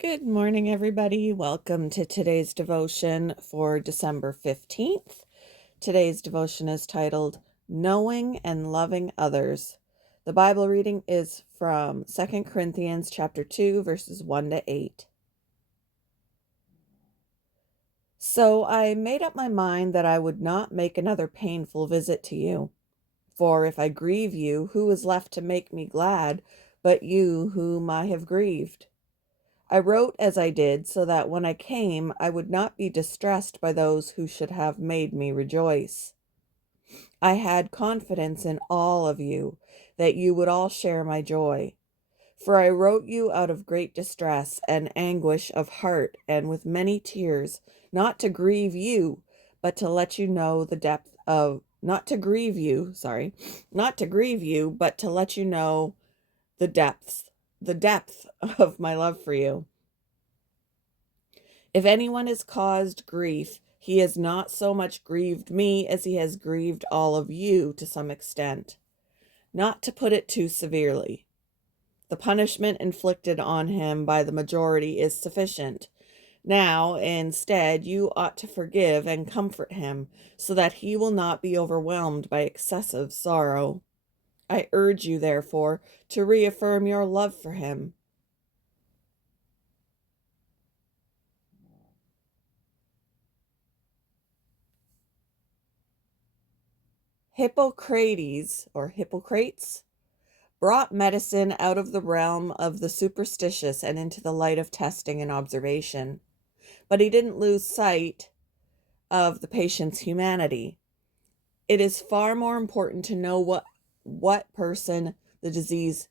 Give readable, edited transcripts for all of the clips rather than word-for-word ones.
Good morning, everybody. Welcome to today's devotion for December 15th. Today's devotion is titled Knowing and Loving Others. The Bible reading is from 2 Corinthians chapter 2, verses 1 to 8. So I made up my mind that I would not make another painful visit to you. For if I grieve you, who is left to make me glad but you whom I have grieved? I wrote as I did so that when I came, I would not be distressed by those who should have made me rejoice. I had confidence in all of you, that you would all share my joy. For I wrote you out of great distress and anguish of heart and with many tears, not to grieve you, but to let you know the depth of, not to grieve you, not to grieve you, but to let you know the depth of my love for you. If anyone has caused grief, he has not so much grieved me as he has grieved all of you to some extent. Not to put it too severely, the punishment inflicted on him by the majority is sufficient. Now, instead, you ought to forgive and comfort him, so that he will not be overwhelmed by excessive sorrow. I urge you, therefore, to reaffirm your love for him. Hippocrates brought medicine out of the realm of the superstitious and into the light of testing and observation. But he didn't lose sight of the patient's humanity. It is far more important to know what person the disease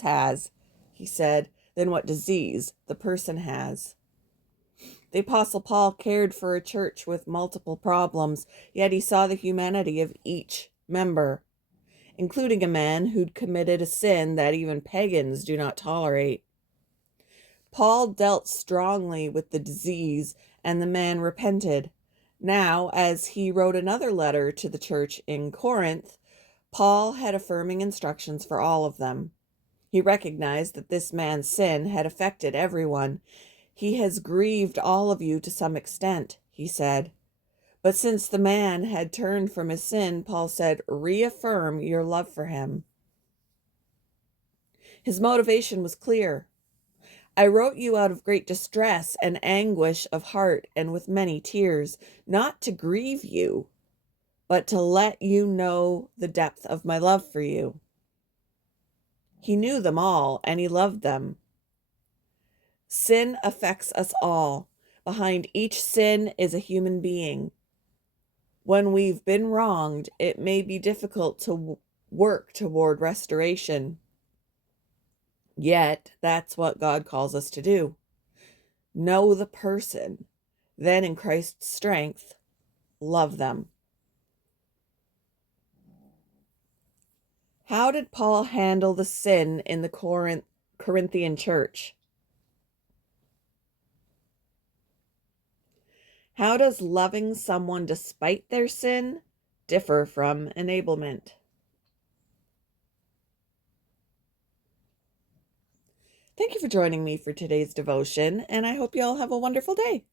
has, he said, than what disease the person has. The Apostle Paul cared for a church with multiple problems, yet he saw the humanity of each member, including a man who'd committed a sin that even pagans do not tolerate. Paul dealt strongly with the disease, and the man repented. Now, as he wrote another letter to the church in Corinth, Paul had affirming instructions for all of them. He recognized that this man's sin had affected everyone. He has grieved all of you to some extent, he said. But since the man had turned from his sin, Paul said, reaffirm your love for him. His motivation was clear. I wrote you out of great distress and anguish of heart and with many tears, not to grieve you, but to let you know the depth of my love for you. He knew them all and he loved them. Sin affects us all. Behind each sin is a human being. When we've been wronged, it may be difficult to work toward restoration. Yet, that's what God calls us to do. Know the person, then in Christ's strength, love them. How did Paul handle the sin in the Corinthian church? How does loving someone despite their sin differ from enablement? Thank you for joining me for today's devotion, and I hope you all have a wonderful day.